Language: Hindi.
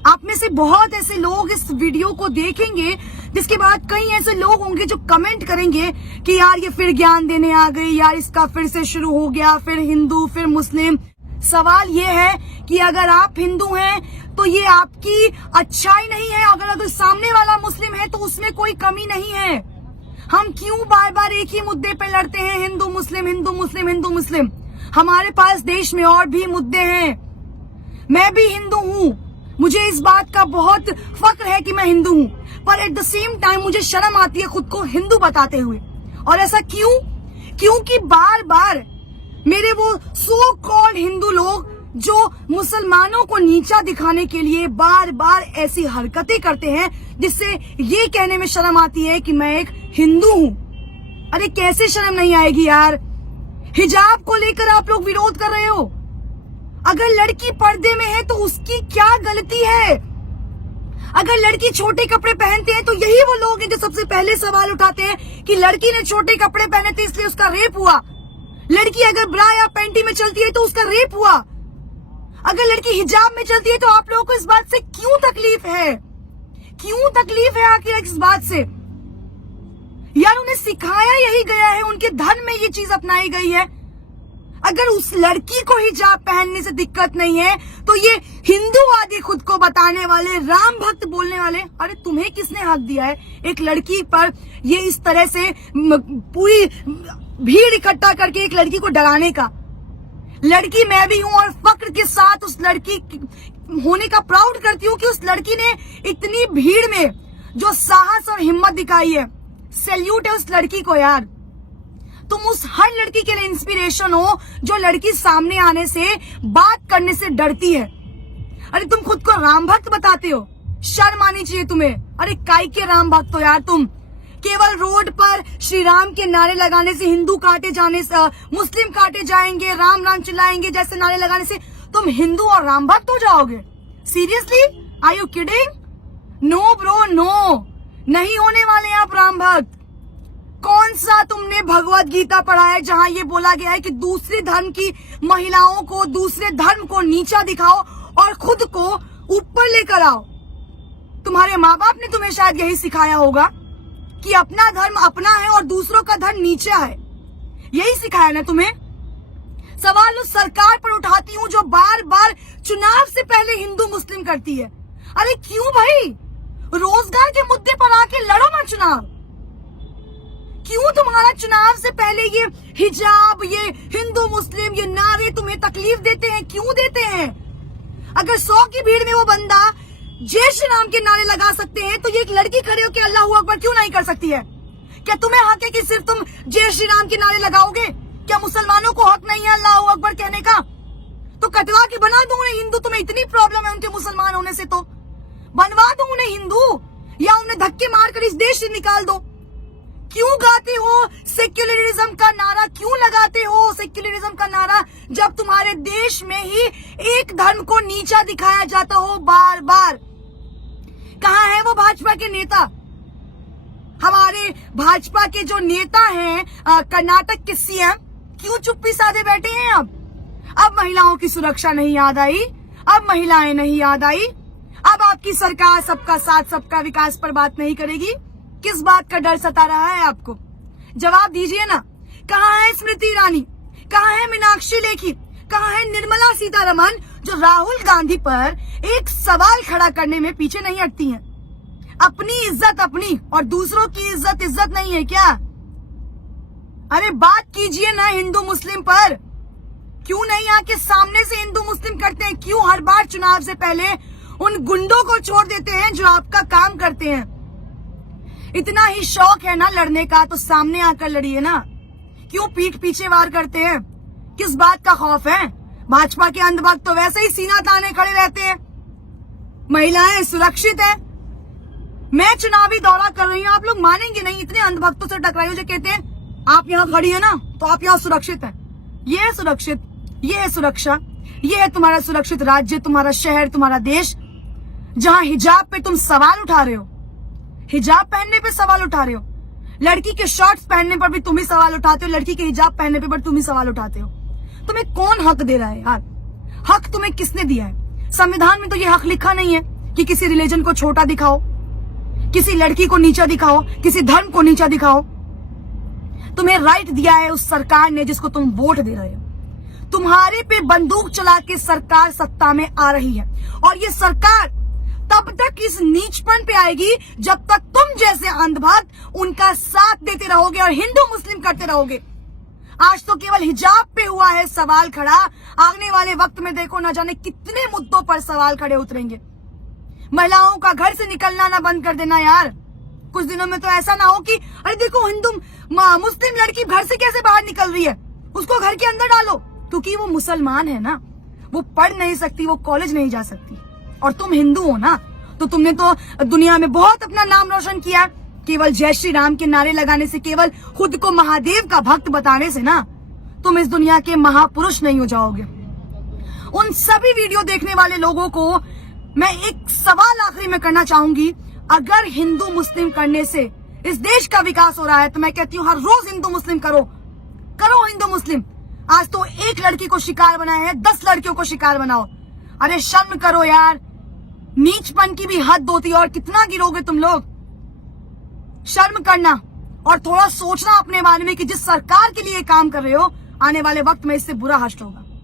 आप में से बहुत ऐसे लोग इस वीडियो को देखेंगे, जिसके बाद कई ऐसे लोग होंगे जो कमेंट करेंगे कि यार ये फिर ज्ञान देने आ गई, यार इसका फिर से शुरू हो गया, फिर हिंदू फिर मुस्लिम। सवाल ये है कि अगर आप हिंदू हैं तो ये आपकी अच्छाई नहीं है, अगर सामने वाला मुस्लिम है तो उसमें कोई कमी नहीं है। हम क्यों बार बार एक ही मुद्दे पे लड़ते हैं, हिंदू मुस्लिम हिंदू मुस्लिम हिंदू मुस्लिम? हमारे पास देश में और भी मुद्दे हैं। मैं भी हिंदू हूँ, मुझे इस बात का बहुत फक्र है कि मैं हिंदू हूँ, पर एट द सेम टाइम मुझे शर्म आती है खुद को हिंदू बताते हुए। और ऐसा क्यों? क्योंकि बार बार मेरे वो सो कॉल्ड हिंदू लोग जो मुसलमानों को नीचा दिखाने के लिए बार बार ऐसी हरकतें करते हैं, जिससे ये कहने में शर्म आती है कि मैं एक हिंदू हूँ। अरे कैसे शर्म नहीं आएगी यार? हिजाब को लेकर आप लोग विरोध कर रहे हो। अगर लड़की पर्दे में है तो उसकी क्या गलती है? अगर लड़की छोटे कपड़े पहनते हैं तो यही वो लोग हैं जो सबसे पहले सवाल उठाते हैं कि लड़की ने छोटे कपड़े पहने थे इसलिए उसका रेप हुआ। लड़की अगर ब्रा या पैंटी में चलती है तो उसका रेप हुआ। अगर लड़की हिजाब में चलती है तो आप लोगों को इस बात से क्यों तकलीफ है? क्यों तकलीफ है आखिर इस बात से? यार उन्हें सिखाया यही गया है, उनके धर्म में ये चीज अपनाई गई है। अगर उस लड़की को हिजाब पहनने से दिक्कत नहीं है तो ये हिंदूवादी खुद को बताने वाले, राम भक्त बोलने वाले, अरे तुम्हें किसने हक दिया है एक लड़की पर ये इस तरह से पूरी भीड़ इकट्ठा करके एक लड़की को डराने का? लड़की मैं भी हूं और फक्र के साथ उस लड़की होने का प्राउड करती हूँ कि उस लड़की ने इतनी भीड़ में जो साहस और हिम्मत दिखाई है। सैल्यूट है उस लड़की को यार। तुम उस हर लड़की के लिए इंस्पिरेशन हो जो लड़की सामने आने से, बात करने से डरती है। अरे तुम खुद को राम भक्त बताते हो, शर्म आनी चाहिए तुम्हें। अरे काय के राम भक्त हो यार तुम? केवल रोड पर श्री राम के नारे लगाने से, हिंदू काटे जाने से, मुस्लिम काटे जाएंगे, राम राम चिल्लाएंगे जैसे नारे लगाने से तुम हिंदू और राम भक्त हो जाओगे? Seriously? Are you kidding? No bro no, नहीं होने वाले आप राम भक्त। कौन सा तुमने भगवत गीता पढ़ा है जहां ये बोला गया है कि दूसरे धर्म की महिलाओं को, दूसरे धर्म को नीचा दिखाओ और खुद को ऊपर लेकर आओ? तुम्हारे माँ बाप ने तुम्हें शायद यही सिखाया होगा कि अपना धर्म अपना है और दूसरों का धर्म नीचा है। यही सिखाया ना तुम्हें? सवाल उस सरकार पर उठाती हूँ जो बार बार चुनाव से पहले हिंदू मुस्लिम करती है। अरे क्यों भाई? रोजगार के मुद्दे पर आके लड़ो ना चुनाव। क्यों तुम्हारा चुनाव से पहले ये हिजाब, ये हिंदू मुस्लिम, ये नारे तुम्हें तकलीफ देते हैं? क्यों देते हैं? अगर 100 की भीड़ में वो बंदा जय श्री राम के नारे लगा सकते हैं तो ये एक लड़की खड़े होकर अल्लाह अकबर क्यों नहीं कर सकती है? क्या तुम्हें हक है कि सिर्फ तुम जय श्री राम के नारे लगाओगे? क्या मुसलमानों को हक नहीं है अल्लाह अकबर कहने का? तो कटवा के बना दो उन्हें हिंदू। तुम्हें इतनी प्रॉब्लम है उनके मुसलमान होने से तो बनवा दो उन्हें हिंदू, या उन्हें धक्के मारकर इस देश से निकाल दो। क्यों गाते हो सेक्युलरिज्म का नारा? क्यों लगाते हो सेक्युलरिज्म का नारा जब तुम्हारे देश में ही एक धर्म को नीचा दिखाया जाता हो बार बार? कहाँ है वो भाजपा के नेता? हमारे भाजपा के जो नेता हैं कर्नाटक के सीएम, क्यों चुप्पी साधे बैठे हैं? अब महिलाओं की सुरक्षा नहीं याद आई? अब महिलाएं नहीं याद आई? अब आपकी सरकार सबका साथ सबका विकास पर बात नहीं करेगी? किस बात का डर सता रहा है आपको? जवाब दीजिए ना। कहाँ है स्मृति ईरानी? कहाँ है मीनाक्षी लेखी? कहाँ है निर्मला सीतारमण जो राहुल गांधी पर एक सवाल खड़ा करने में पीछे नहीं हटती हैं? अपनी इज्जत अपनी और दूसरों की इज्जत नहीं है क्या? अरे बात कीजिए ना हिंदू मुस्लिम पर। क्यों नहीं आके सामने से हिंदू मुस्लिम करते हैं? क्यों हर बार चुनाव से पहले उन गुंडों को छोड़ देते हैं जो आपका काम करते हैं? इतना ही शौक है ना लड़ने का तो सामने आकर लड़िए ना। क्यों पीठ पीछे वार करते हैं? किस बात का खौफ है? भाजपा के अंधभक्त तो वैसे ही सीना ताने खड़े रहते हैं। महिलाएं सुरक्षित है। मैं चुनावी दौरा कर रही हूँ, आप लोग मानेंगे नहीं, इतने अंधभक्तों से टकराई हूँ जो कहते हैं आप यहाँ खड़ी है ना तो आप यहाँ सुरक्षित है। ये है सुरक्षित, ये है सुरक्षा, ये है तुम्हारा सुरक्षित राज्य, तुम्हारा शहर, तुम्हारा देश, जहाँ हिजाब पे तुम सवाल उठा रहे हो। हिजाब पहनने पे सवाल उठा रहे हो। लड़की के शॉर्ट्स पहनने पर भी तुम ही सवाल उठाते हो, लड़की के हिजाब पहनने पे पर तुम ही सवाल उठाते हो। तुम्हें कौन हक दे रहा है यार? हक तुम्हें किसने दिया है? संविधान में तो ये हक लिखा नहीं है कि किसी रिलीजन को छोटा दिखाओ, किसी लड़की को नीचा दिखाओ, किसी धर्म को नीचा दिखाओ। तुम्हें राइट दिया है उस सरकार ने जिसको तुम वोट दे रहे हो। तुम्हारे पे बंदूक चला के सरकार सत्ता में आ रही है और ये सरकार तब तक इस नीचपन पे आएगी जब तक तुम जैसे अंधभक्त उनका साथ देते रहोगे और हिंदू मुस्लिम करते रहोगे। आज तो केवल हिजाब पे हुआ है सवाल खड़ा, आने वाले वक्त में देखो न जाने कितने मुद्दों पर सवाल खड़े उतरेंगे। महिलाओं का घर से निकलना ना बंद कर देना यार। कुछ दिनों में तो ऐसा ना हो कि अरे देखो हिंदू मुस्लिम लड़की घर से कैसे बाहर निकल रही है, उसको घर के अंदर डालो, क्योंकि वो मुसलमान है ना, वो पढ़ नहीं सकती, वो कॉलेज नहीं जा सकती। और तुम हिंदू हो ना, तो तुमने तो दुनिया में बहुत अपना नाम रोशन किया। केवल जय श्री राम के नारे लगाने से, केवल खुद को महादेव का भक्त बताने से ना तुम इस दुनिया के महापुरुष नहीं हो जाओगे। उन सभी वीडियो देखने वाले लोगों को मैं एक सवाल आखिरी में करना चाहूंगी, अगर हिंदू मुस्लिम करने से इस देश का विकास हो रहा है तो मैं कहती हूँ हर रोज हिंदू मुस्लिम करो हिंदू मुस्लिम। आज तो एक लड़की को शिकार बनाए हैं, 10 लड़कियों को शिकार बनाओ। अरे शर्म करो यार, नीचपन की भी हद होती है और कितना गिरोगे तुम लोग। शर्म करना और थोड़ा सोचना अपने बारे में कि जिस सरकार के लिए काम कर रहे हो आने वाले वक्त में इससे बुरा हश्र होगा।